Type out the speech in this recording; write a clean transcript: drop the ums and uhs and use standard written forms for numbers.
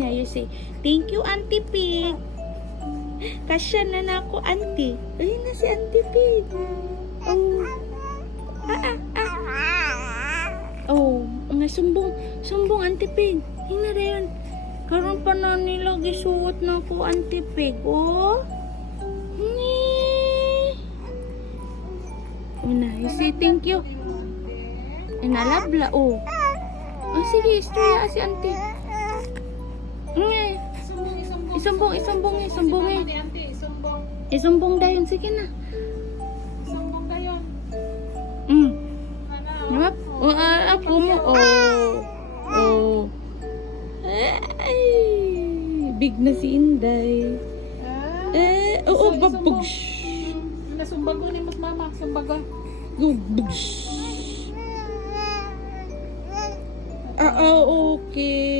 Now you say, thank you, Auntie Pig. Kasya na na ako, Auntie. Ayun na si Auntie Pig. Oh. Oh, nga sumbong. Sumbong, Auntie Pig. Ayun na rin. Karoon pa na nila gisuot na ako, Auntie Pig. Oh. Una, you say thank you. Nalabla, oh. Oh, sige, istorya si Auntie. Isumbong. Isumbong dayon, sige na. Isumbong dayon. Diba? Oh, apo mo. Oh. Ay, big na si Inday. Oo, babog. Nasumbago ni mas mama, sumbago. Okay.